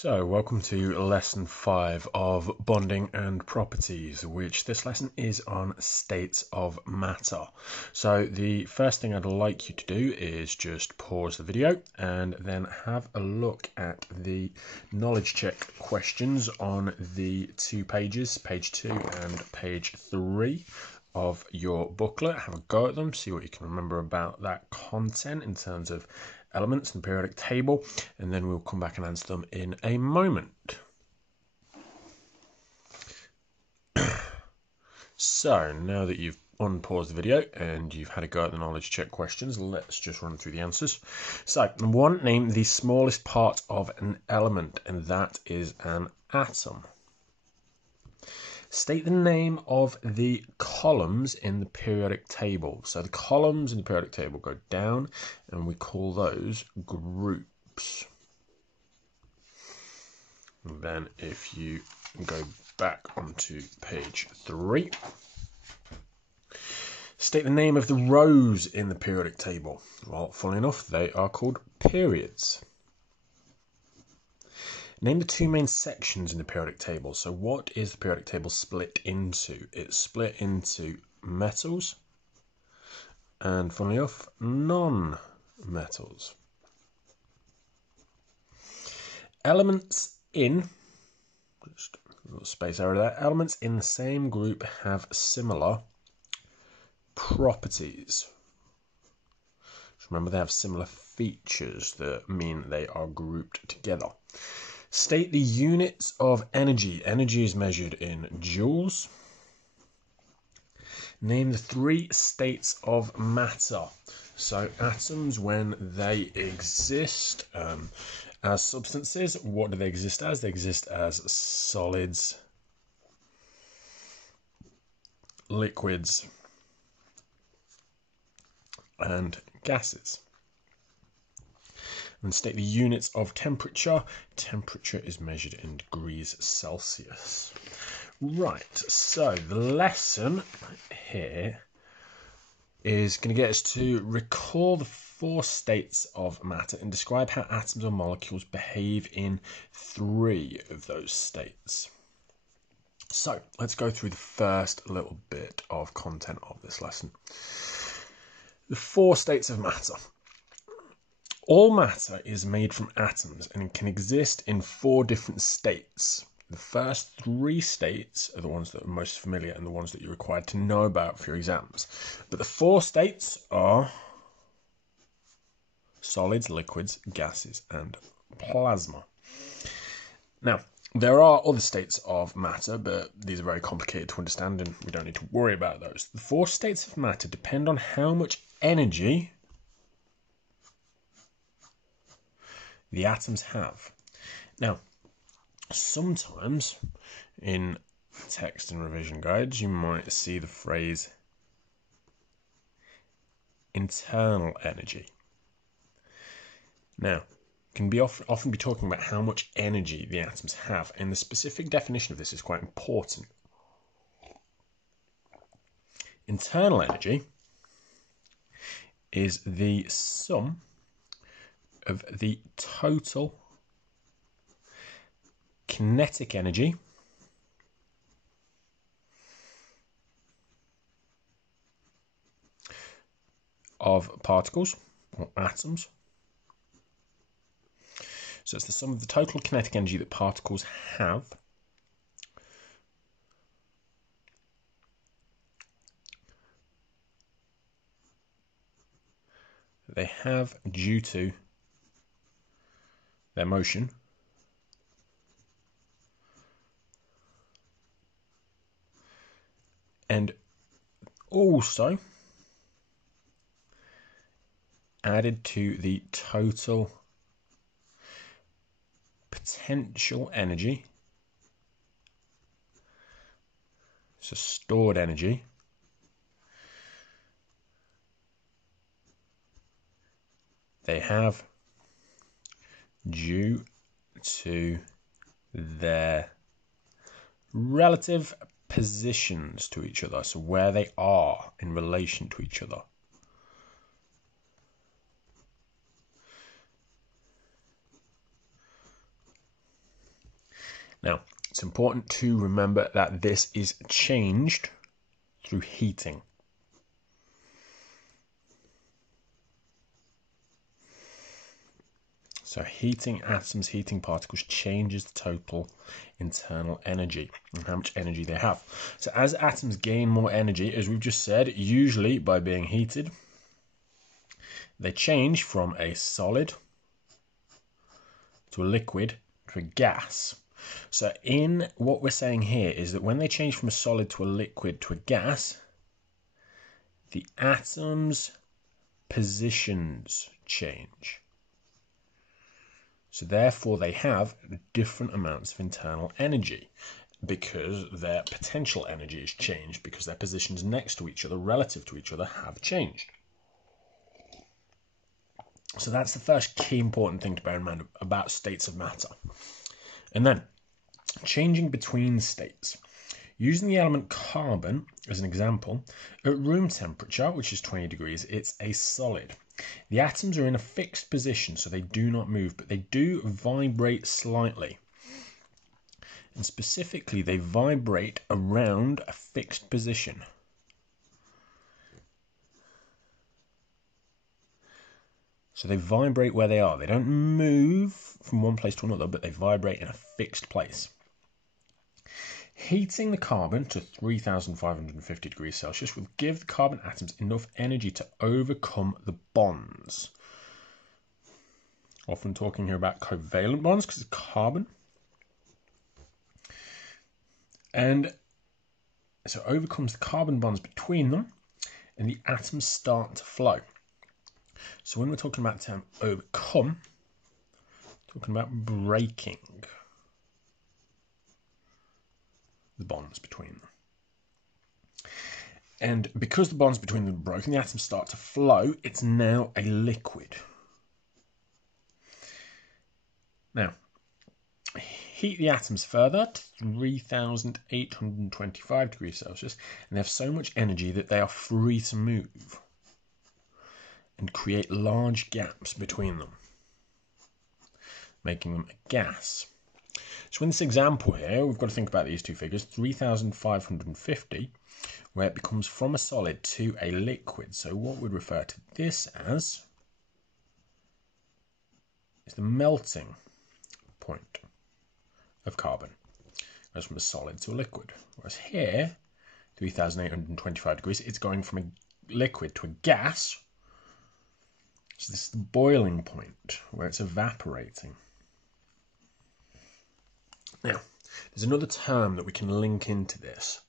So, welcome to lesson 5 of bonding and properties, which this lesson is on states of matter. So the first thing I'd like you to do is just pause the video and then have a look at the knowledge check questions on the 2 pages, page 2 and page 3 of your booklet. Have a go at them, see what you can remember about that content in terms of elements and periodic table, and then we'll come back and answer them in a moment. So now that you've unpaused the video and you've had a go at the knowledge check questions, let's just run through the answers. So, number 1, name the smallest part of an element, and that is an atom. State the name of the columns in the periodic table. So the columns in the periodic table go down, and we call those groups. And then if you go back onto page 3, state the name of the rows in the periodic table. Well, funnily enough, they are called periods. Name the 2 main sections in the periodic table. So what is the periodic table split into? It's split into metals and, funnily enough, non-metals. Elements in, just a little space error there, elements in the same group have similar properties. Just remember, they have similar features that mean they are grouped together. State the units of energy. Energy is measured in joules. Name the 3 states of matter. So atoms, when they exist as substances, what do they exist as? They exist as solids, liquids, and gases. And state the units of temperature. Temperature is measured in degrees Celsius. Right, so the lesson here is going to get us to recall the 4 states of matter and describe how atoms or molecules behave in 3 of those states. So let's go through the first little bit of content of this lesson. The 4 states of matter. All matter is made from atoms and it can exist in 4 different states. The first 3 states are the ones that are most familiar and the ones that you're required to know about for your exams. But the 4 states are solids, liquids, gases, and plasma. Now, there are other states of matter, but these are very complicated to understand and we don't need to worry about those. The 4 states of matter depend on how much energy the atoms have. Now, sometimes in text and revision guides you might see the phrase internal energy. Now, can be often be talking about how much energy the atoms have, and the specific definition of this is quite important. Internal energy is the sum of the total kinetic energy of particles or atoms. So it's the sum of the total kinetic energy that particles have due to their motion and also added to the total potential energy, so stored energy, they have due to their relative positions to each other, so where they are in relation to each other. Now, it's important to remember that this is changed through heating. So heating atoms, heating particles changes the total internal energy and how much energy they have. So as atoms gain more energy, as we've just said, usually by being heated, they change from a solid to a liquid to a gas. So in what we're saying here is that when they change from a solid to a liquid to a gas, the atoms' positions change. So therefore they have different amounts of internal energy because their potential energy has changed because their positions next to each other, relative to each other, have changed. So that's the first key important thing to bear in mind about states of matter. And then, changing between states. Using the element carbon as an example, at room temperature, which is 20 degrees, it's a solid. The atoms are in a fixed position, so they do not move, but they do vibrate slightly. And specifically, they vibrate around a fixed position. So they vibrate where they are. They don't move from one place to another, but they vibrate in a fixed place. Heating the carbon to 3,550 degrees Celsius will give the carbon atoms enough energy to overcome the bonds. Often talking here about covalent bonds because it's carbon. And so it overcomes the carbon bonds between them and the atoms start to flow. So when we're talking about the term overcome, we're talking about breaking the bonds between them. And because the bonds between them are broken, the atoms start to flow, it's now a liquid. Now, heat the atoms further to 3,825 degrees Celsius, and they have so much energy that they are free to move and create large gaps between them, making them a gas. So in this example here, we've got to think about these two figures, 3,550, where it becomes from a solid to a liquid. So what we'd refer to this as is the melting point of carbon. It goes from a solid to a liquid. Whereas here, 3,825 degrees, it's going from a liquid to a gas. So this is the boiling point where it's evaporating. Now, there's another term that we can link into this,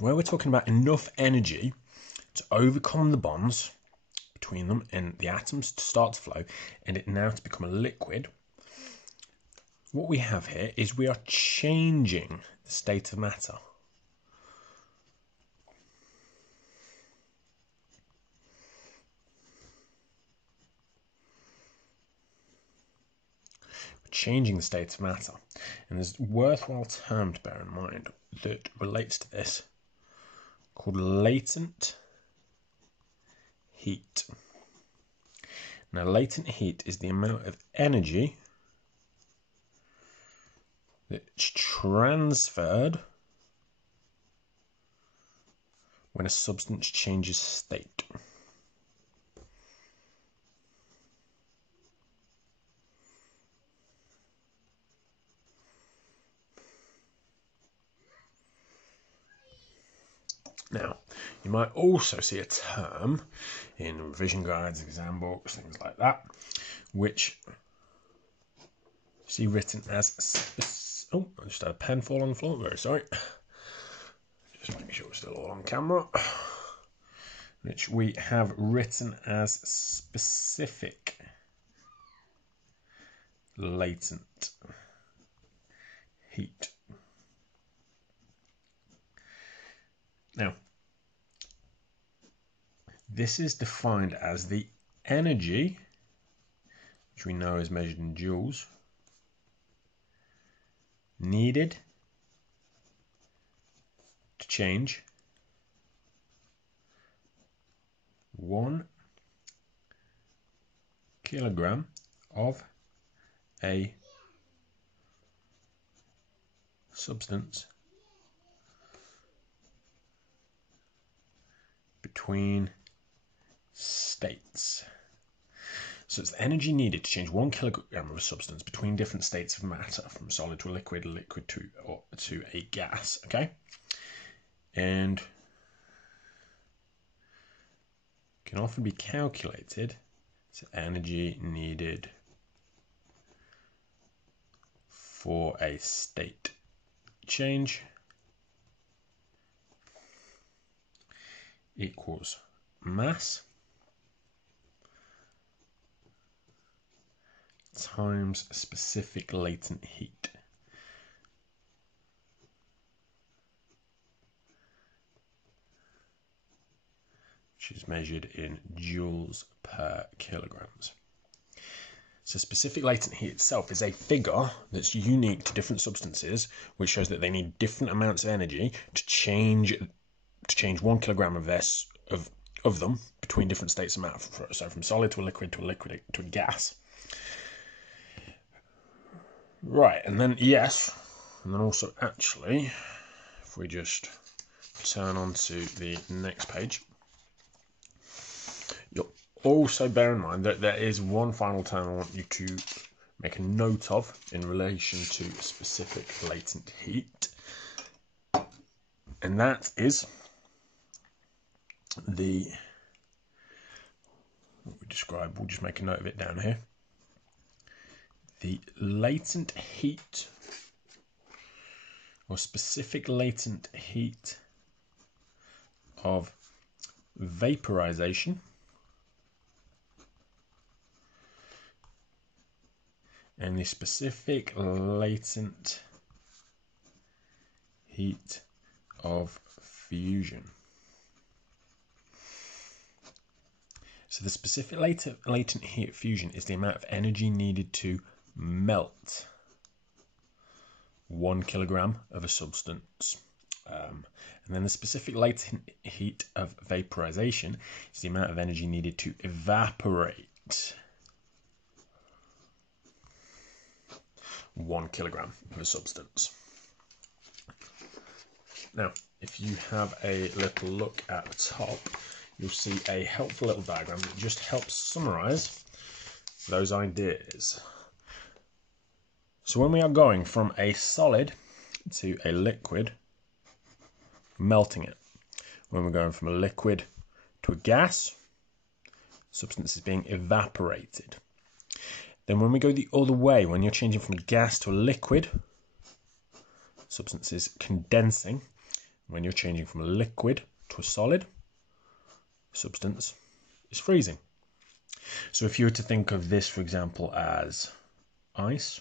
where we're talking about enough energy to overcome the bonds between them and the atoms to start to flow, and it now to become a liquid. What we have here is we are changing the state of matter. Changing the state of matter. And there's a worthwhile term to bear in mind that relates to this called latent heat. Now, latent heat is the amount of energy that's transferred when a substance changes state. Now, you might also see a term in revision guides, exam books, things like that, which you see written as... Oh, I just had a pen fall on the floor. Very sorry. Just make sure we're still all on camera. Which we have written as specific latent heat. Now, this is defined as the energy, which we know is measured in joules, needed to change 1 kilogram of a substance between states. So it's the energy needed to change 1 kilogram of a substance between different states of matter, from solid to a liquid, liquid to a gas, okay? And can often be calculated as energy needed for a state change equals mass times specific latent heat. Which is measured in joules per kilograms. So specific latent heat itself is a figure that's unique to different substances, which shows that they need different amounts of energy to change 1 kilogram of them between different states of matter. So from solid to a liquid to a gas. Right, and then also actually, if we just turn on to the next page, you'll also bear in mind that there is one final term I want you to make a note of in relation to specific latent heat, and that is what we describe. We'll just make a note of it down here. The latent heat, or specific latent heat of vaporization and the specific latent heat of fusion. So the specific latent heat of fusion is the amount of energy needed to melt 1 kilogram of a substance. And then the specific latent heat of vaporization is the amount of energy needed to evaporate 1 kilogram of a substance. Now, if you have a little look at the top, you'll see a helpful little diagram that just helps summarize those ideas. So when we are going from a solid to a liquid, melting it. When we're going from a liquid to a gas, substance is being evaporated. Then when we go the other way, when you're changing from a gas to a liquid, substance is condensing. When you're changing from a liquid to a solid, substance is freezing. So if you were to think of this, for example, as ice,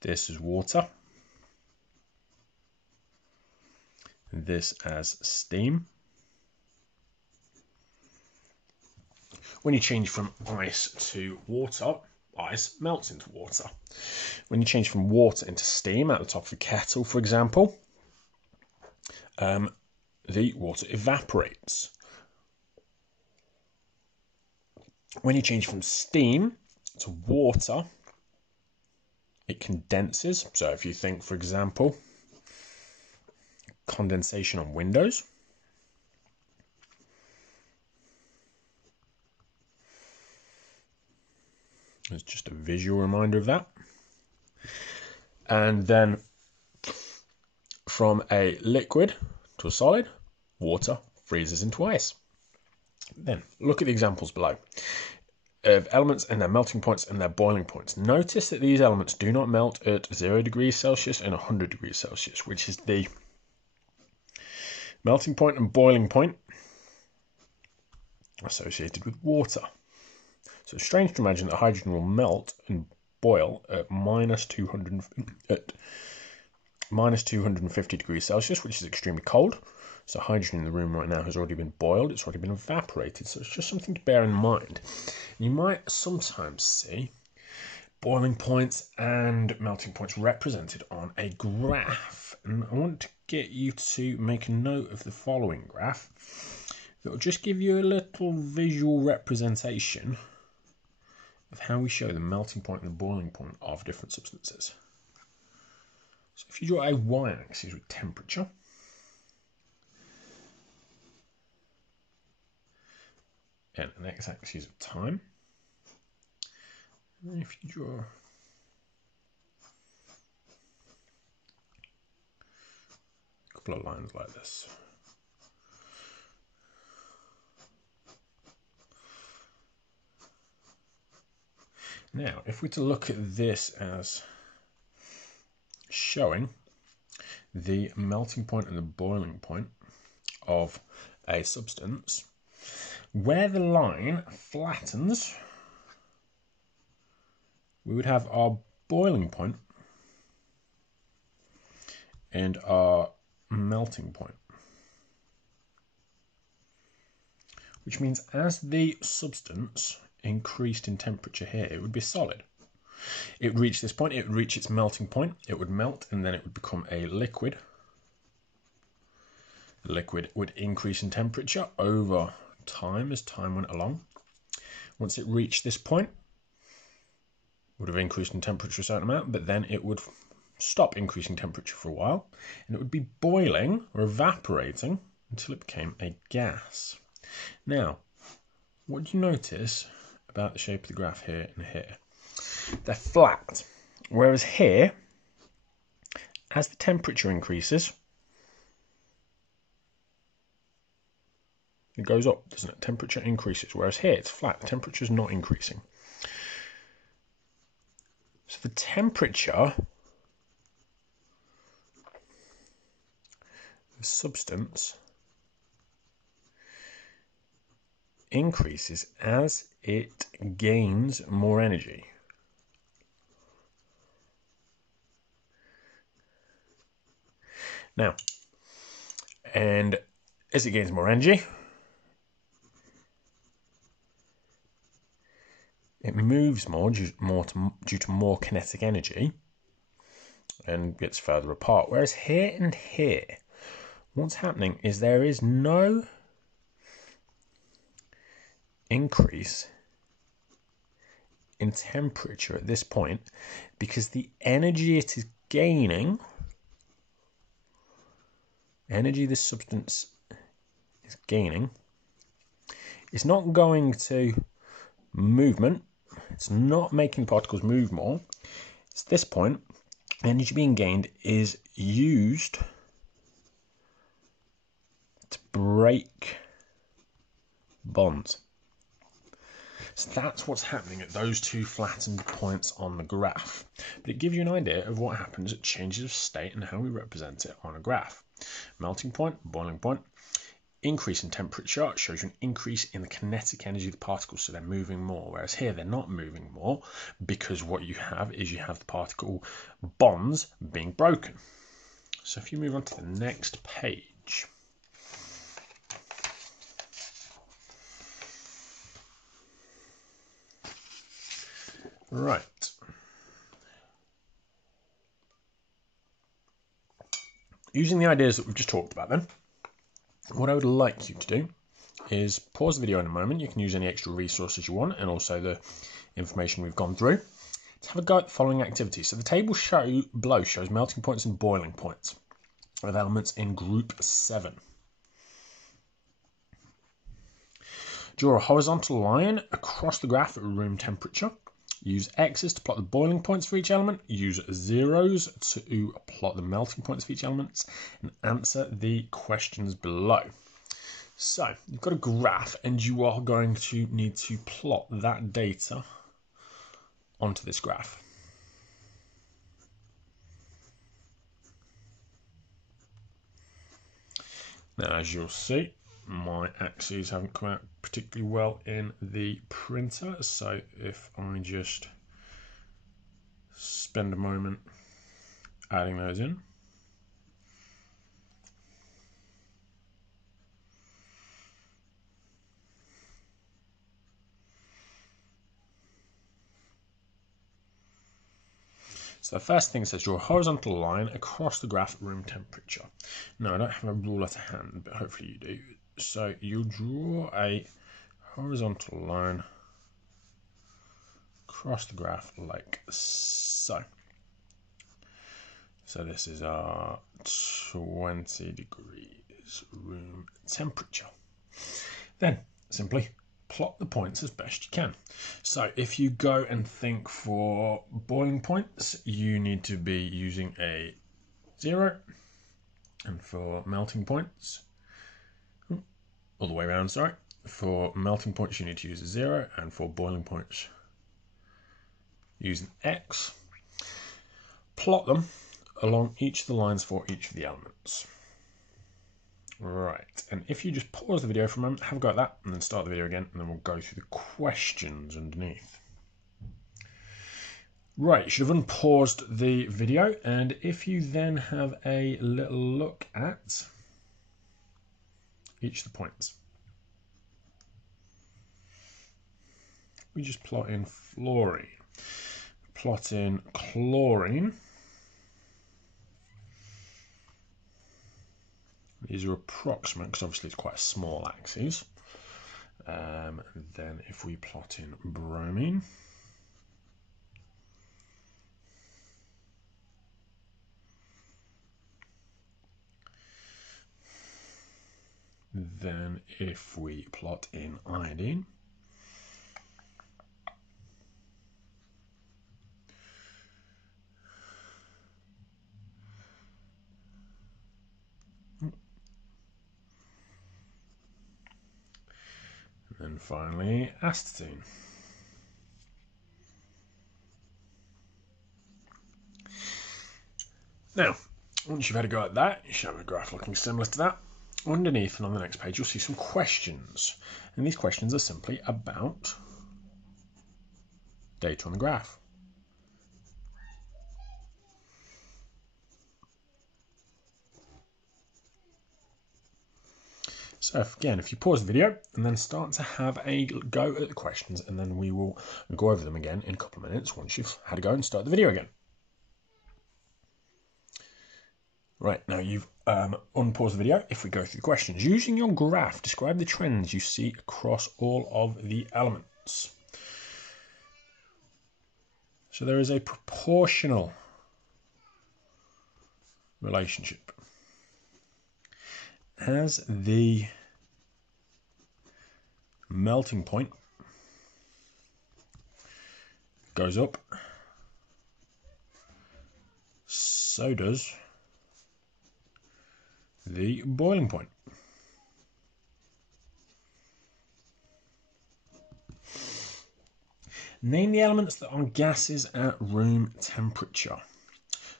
this is water, this as steam. When you change from ice to water, ice melts into water. When you change from water into steam at the top of a kettle, for example, the water evaporates. When you change from steam to water, it condenses. So if you think, for example, condensation on windows, it's just a visual reminder of that. And then from a liquid to a solid, water freezes into ice. Then look at the examples below of elements and their melting points and their boiling points. Notice that these elements do not melt at 0 degrees Celsius and 100 degrees Celsius, which is the melting point and boiling point associated with water. So it's strange to imagine that hydrogen will melt and boil at minus 250 degrees Celsius, which is extremely cold. So hydrogen in the room right now has already been boiled, it's already been evaporated, so it's just something to bear in mind. You might sometimes see boiling points and melting points represented on a graph, and I want to get you to make a note of the following graph that will just give you a little visual representation of how we show the melting point and the boiling point of different substances. So if you draw a y-axis with temperature, and an x-axis of time, and if you draw a couple of lines like this, now if we're to look at this as showing the melting point and the boiling point of a substance, where the line flattens, we would have our boiling point and our melting point. Which means as the substance increased in temperature here, it would be solid. It would reach this point, it would reach its melting point, it would melt, and then it would become a liquid. The liquid would increase in temperature over time as time went along. Once it reached this point, it would have increased in temperature a certain amount, but then it would stop increasing temperature for a while, and it would be boiling or evaporating until it became a gas. Now, what do you notice about the shape of the graph here and here? They're flat, whereas here, as the temperature increases, it goes up, doesn't it? Temperature increases, whereas here it's flat. The temperature is not increasing. So the temperature of the substance increases as it gains more energy. Now, and as it gains more energy, it moves more due to more kinetic energy and gets further apart. Whereas here and here, what's happening is there is no increase in temperature at this point because the energy it is gaining, energy this substance is gaining, is not going to movement. It's not making particles move more. It's this point, energy being gained is used to break bonds. So that's what's happening at those two flattened points on the graph. But it gives you an idea of what happens at changes of state and how we represent it on a graph. Melting point, boiling point. Increase in temperature shows you an increase in the kinetic energy of the particles, so they're moving more, whereas here they're not moving more because what you have is you have the particle bonds being broken. So if you move on to the next page, right, using the ideas that we've just talked about then, what I would like you to do is pause the video in a moment. You can use any extra resources you want and also the information we've gone through to have a go at the following activities. So the table below shows melting points and boiling points of elements in group 7. Draw a horizontal line across the graph at room temperature. Use x's to plot the boiling points for each element. Use zeros to plot the melting points for each element. And answer the questions below. So, you've got a graph and you are going to need to plot that data onto this graph. Now, as you'll see, my axes haven't come out particularly well in the printer, so if I just spend a moment adding those in. So the first thing says draw a horizontal line across the graph at room temperature. Now I don't have a ruler to hand, but hopefully you do. So you'll draw a horizontal line across the graph like so. So this is our 20 degrees room temperature. Then simply plot the points as best you can. So if you go and think for boiling points, you need to be using a 0, and for melting points, all the way around, sorry. For melting points, you need to use a 0, and for boiling points, use an X. Plot them along each of the lines for each of the elements. Right, and if you just pause the video for a moment, have a go at that, and then start the video again, and then we'll go through the questions underneath. Right, you should have unpaused the video, and if you then have a little look at each of the points. We just plot in fluorine, plot in chlorine. These are approximate because obviously it's quite a small axis. And then if we plot in bromine, then if we plot in iodine, and finally astatine. Now, once you've had a go at that, you should have a graph looking similar to that. Underneath and on the next page, you'll see some questions. And these questions are simply about data on the graph. So again, if you pause the video and then start to have a go at the questions, and then we will go over them again in a couple of minutes once you've had a go and start the video again. Right, now you've unpaused the video. If we go through the questions, using your graph, describe the trends you see across all of the elements. So there is a proportional relationship. As the melting point goes up, so does the boiling point. Name the elements that are gases at room temperature.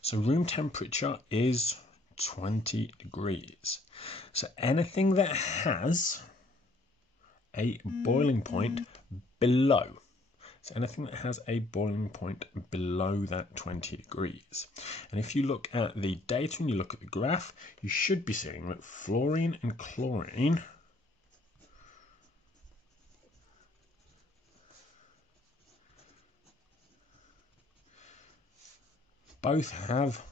So room temperature is 20 degrees. So anything that has a boiling point below. So anything that has a boiling point below that 20 degrees. And if you look at the data and you look at the graph, you should be seeing that fluorine and chlorine both have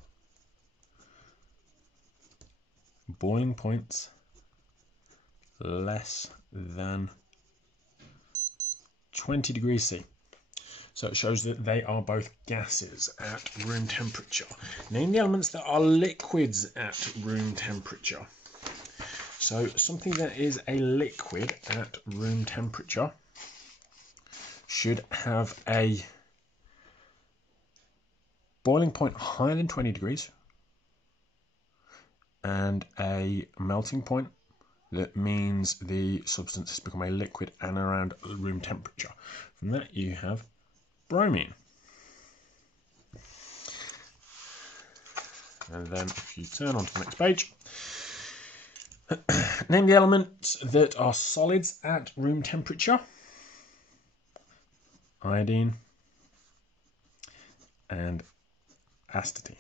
boiling points less than 20 degrees C. So it shows that they are both gases at room temperature. Name the elements that are liquids at room temperature. So something that is a liquid at room temperature should have a boiling point higher than 20 degrees and a melting point that means the substance has become a liquid and around room temperature. From that you have bromine. And then if you turn on to the next page, name the elements that are solids at room temperature. Iodine and astatine.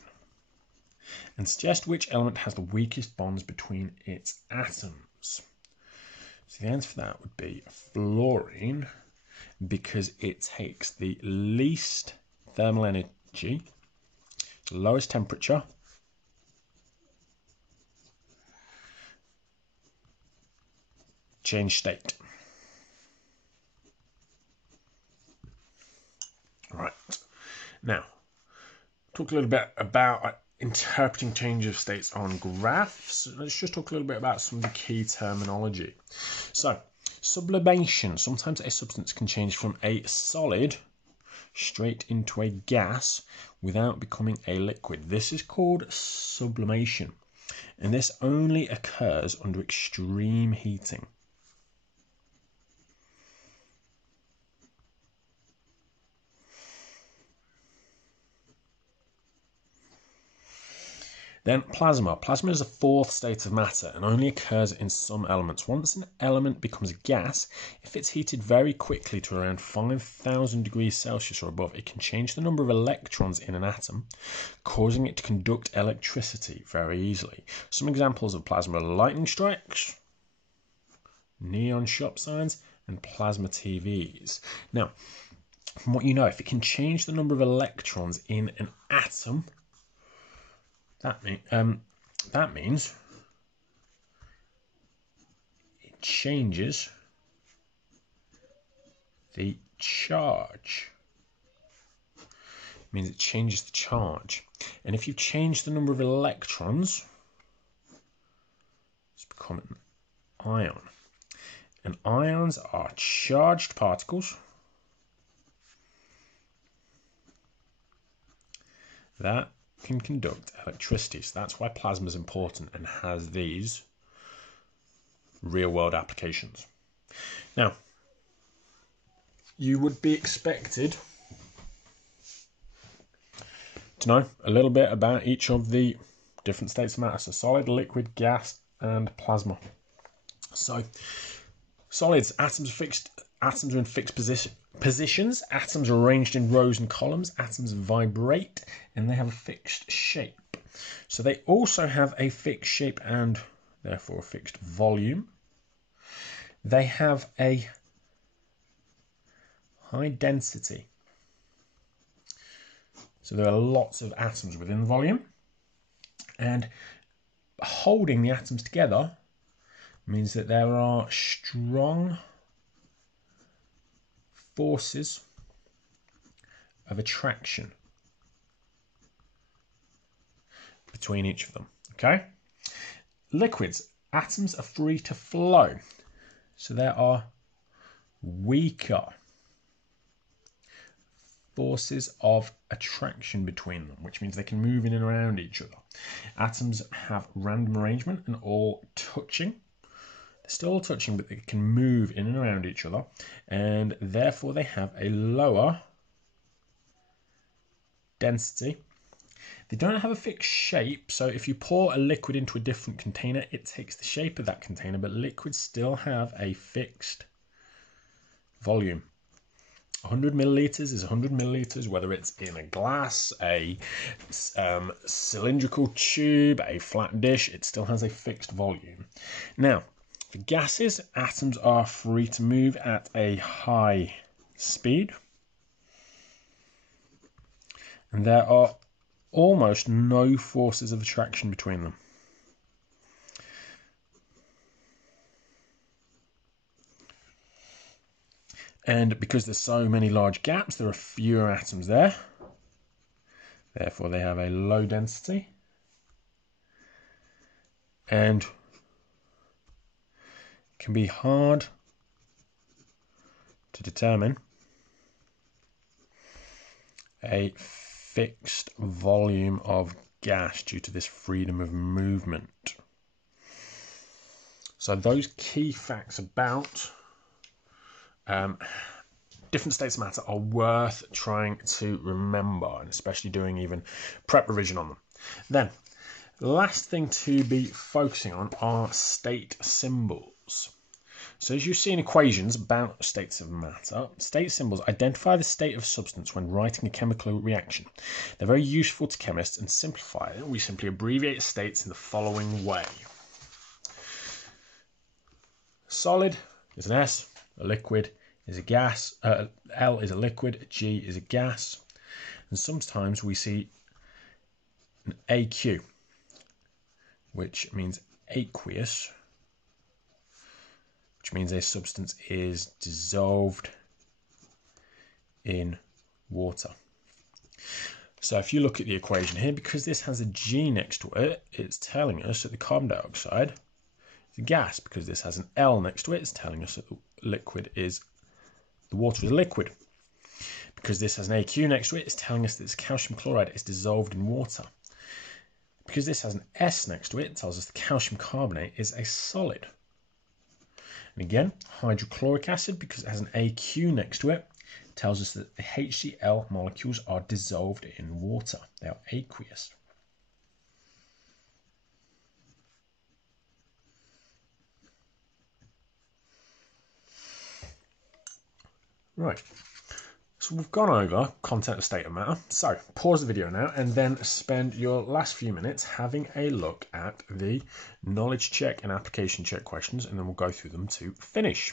And suggest which element has the weakest bonds between its atoms. So the answer for that would be fluorine, because it takes the least thermal energy, lowest temperature, change state. Right. Now, talk a little bit about interpreting change of states on graphs. Let's just talk a little bit about some of the key terminology. So, sublimation. Sometimes a substance can change from a solid straight into a gas without becoming a liquid. This is called sublimation, and this only occurs under extreme heating. Then plasma. Plasma is the fourth state of matter and only occurs in some elements. Once an element becomes a gas, if it's heated very quickly to around 5,000 degrees Celsius or above, it can change the number of electrons in an atom, causing it to conduct electricity very easily. Some examples of plasma are lightning strikes, neon shop signs, and plasma TVs. Now, from what you know, if it can change the number of electrons in an atom, that means it changes the charge. It means it changes the charge. And if you change the number of electrons, it's become an ion. And ions are charged particles that can conduct electricity. So that's why plasma is important and has these real-world applications. Now, you would be expected to know a little bit about each of the different states of matter. So solid, liquid, gas, and plasma. So solids, atoms are in fixed positions. Atoms are arranged in rows and columns. Atoms vibrate and they have a fixed shape. So they also have a fixed shape and therefore a fixed volume. They have a high density. So there are lots of atoms within the volume, and holding the atoms together means that there are strong forces of attraction between each of them. Okay? Liquids, atoms are free to flow, so there are weaker forces of attraction between them, which means they can move in and around each other. Atoms have random arrangement and all touching. They're still all touching, but they can move in and around each other, and therefore they have a lower density. They don't have a fixed shape, so if you pour a liquid into a different container, it takes the shape of that container, but liquids still have a fixed volume. 100 milliliters is 100 milliliters, whether it's in a glass, a cylindrical tube, a flat dish, it still has a fixed volume. Now, for gases, atoms are free to move at a high speed, and there are almost no forces of attraction between them. And because there's so many large gaps, there are fewer atoms there. Therefore, they have a low density. And it can be hard to determine a fixed volume of gas due to this freedom of movement. So those key facts about different states of matter are worth trying to remember, and especially doing even prep revision on them. Then, last thing to be focusing on are state symbols. So as you see in equations about states of matter, state symbols identify the state of substance when writing a chemical reaction. They're very useful to chemists and simplify it. We simply abbreviate states in the following way. Solid is an S, a liquid is a gas, L is a liquid, G is a gas, and sometimes we see an AQ, which means aqueous, which means a substance is dissolved in water. So if you look at the equation here, because this has a G next to it, it's telling us that the carbon dioxide is a gas. Because this has an L next to it, it's telling us that the water is a liquid. Because this has an AQ next to it, it's telling us that this calcium chloride is dissolved in water. Because this has an S next to it, it tells us the calcium carbonate is a solid. And again, hydrochloric acid, because it has an AQ next to it, tells us that the HCl molecules are dissolved in water. They are aqueous. Right, so we've gone over content of state of matter. So pause the video now and then spend your last few minutes having a look at the knowledge check and application check questions, and then we'll go through them to finish.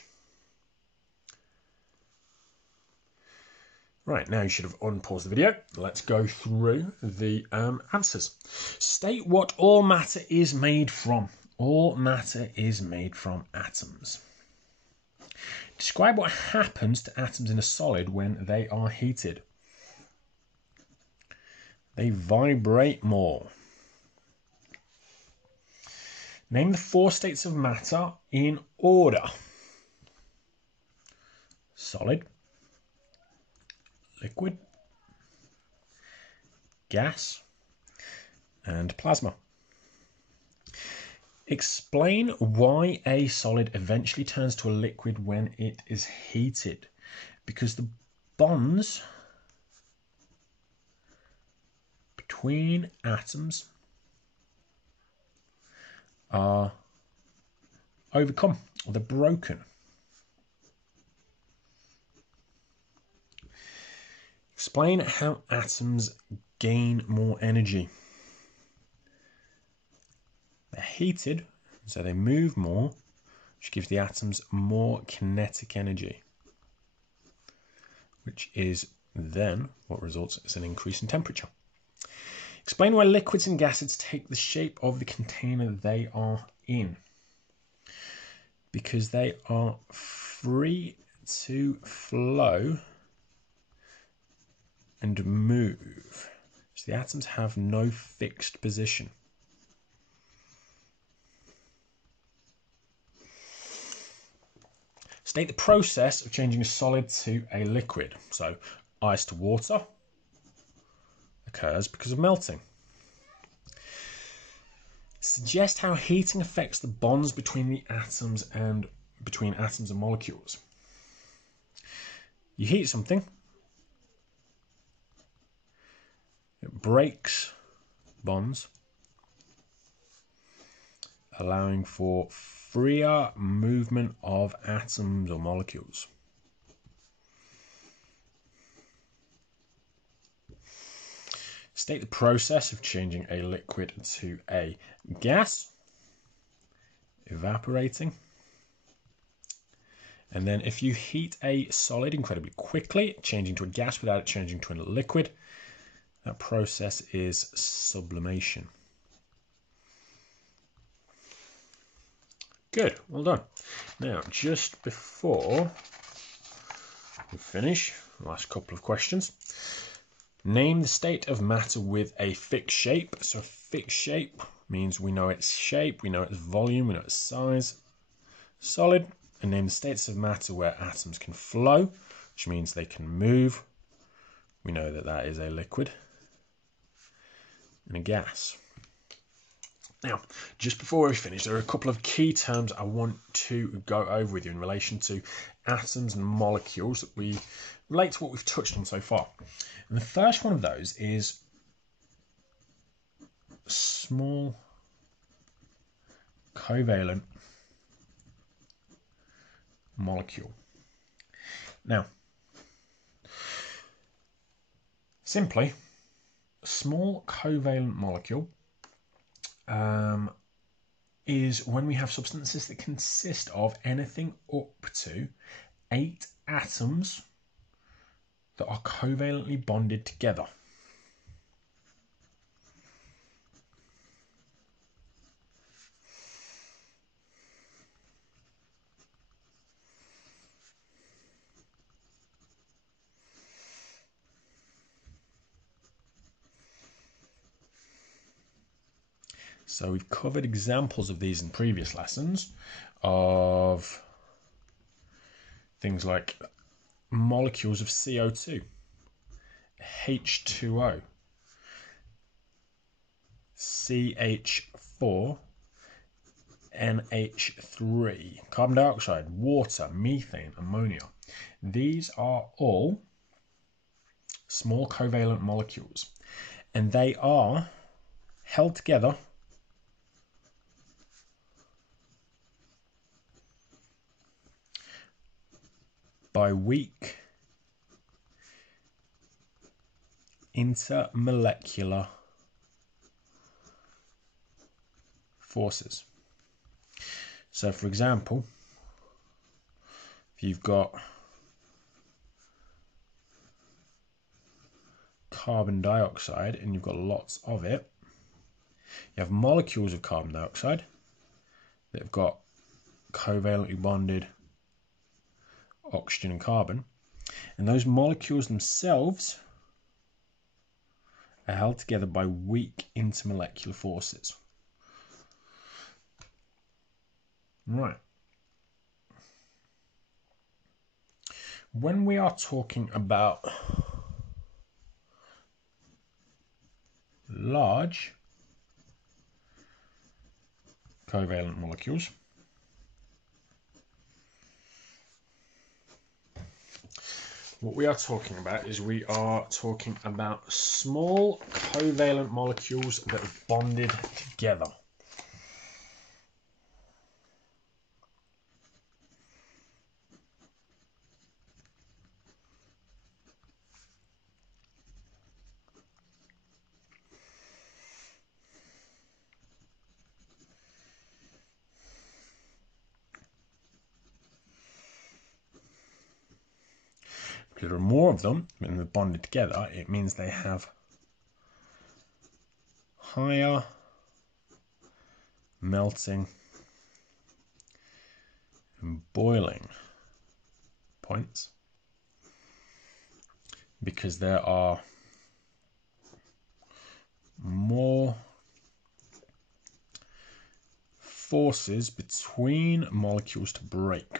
Right, now you should have unpaused the video. Let's go through the answers. State what all matter is made from. All matter is made from atoms. Describe what happens to atoms in a solid when they are heated. They vibrate more. Name the 4 states of matter in order. Solid, liquid, gas, and plasma. Explain why a solid eventually turns to a liquid when it is heated. Because the bonds between atoms are overcome, or they're broken. Explain how atoms gain more energy. They're heated, so they move more, which gives the atoms more kinetic energy, which is then what results in an increase in temperature. Explain why liquids and gases take the shape of the container they are in. Because they are free to flow and move. So the atoms have no fixed position. State the process of changing a solid to a liquid. So ice to water occurs because of melting. Suggest how heating affects the bonds between the atoms and between atoms and molecules. You heat something, it breaks bonds, allowing for freer movement of atoms or molecules. State the process of changing a liquid to a gas. Evaporating. And then if you heat a solid incredibly quickly, changing to a gas without it changing to a liquid, that process is sublimation. Good, well done. Now, just before we finish, last couple of questions. Name the state of matter with a fixed shape. So fixed shape means we know its shape, we know its volume, we know its size. Solid. And name the states of matter where atoms can flow, which means they can move. We know that that is a liquid and a gas. Now, just before we finish, there are a couple of key terms I want to go over with you in relation to atoms and molecules that we relate to what we've touched on so far. And the first one of those is small covalent molecule. Now, simply, a small covalent molecule is when we have substances that consist of anything up to 8 atoms that are covalently bonded together. So we've covered examples of these in previous lessons of things like molecules of CO2, H2O, CH4, NH3, carbon dioxide, water, methane, ammonia. These are all small covalent molecules, and they are held together by weak intermolecular forces. So for example, if you've got carbon dioxide and you've got lots of it, you have molecules of carbon dioxide that have got covalently bonded oxygen and carbon, and those molecules themselves are held together by weak intermolecular forces. Right. When we are talking about large covalent molecules, what we are talking about is we are talking about small covalent molecules that have bonded together. If there are more of them and they're bonded together, it means they have higher melting and boiling points, because there are more forces between molecules to break.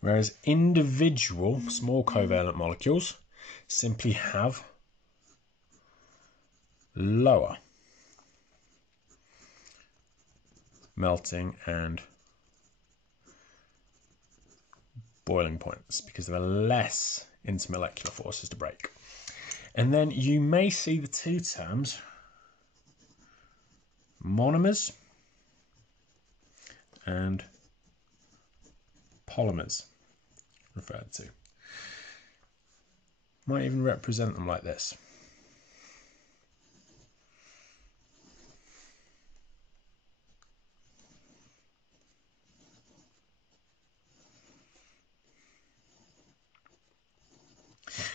Whereas individual small covalent molecules simply have lower melting and boiling points because there are less intermolecular forces to break. And then you may see the two terms monomers and polymers referred to. Might even represent them like this.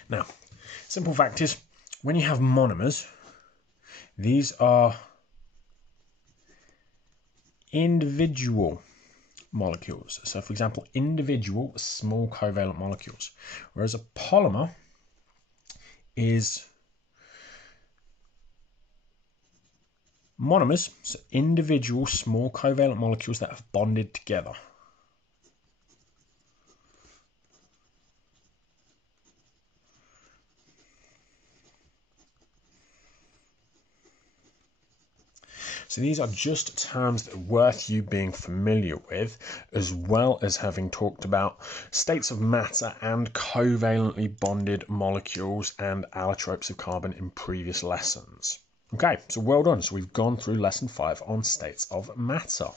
Now, simple fact is, when you have monomers, these are individual molecules. So, for example, individual small covalent molecules. Whereas a polymer is monomers, so individual small covalent molecules that have bonded together. So these are just terms that are worth you being familiar with, as well as having talked about states of matter and covalently bonded molecules and allotropes of carbon in previous lessons. Okay, so well done. So we've gone through lesson 5 on states of matter.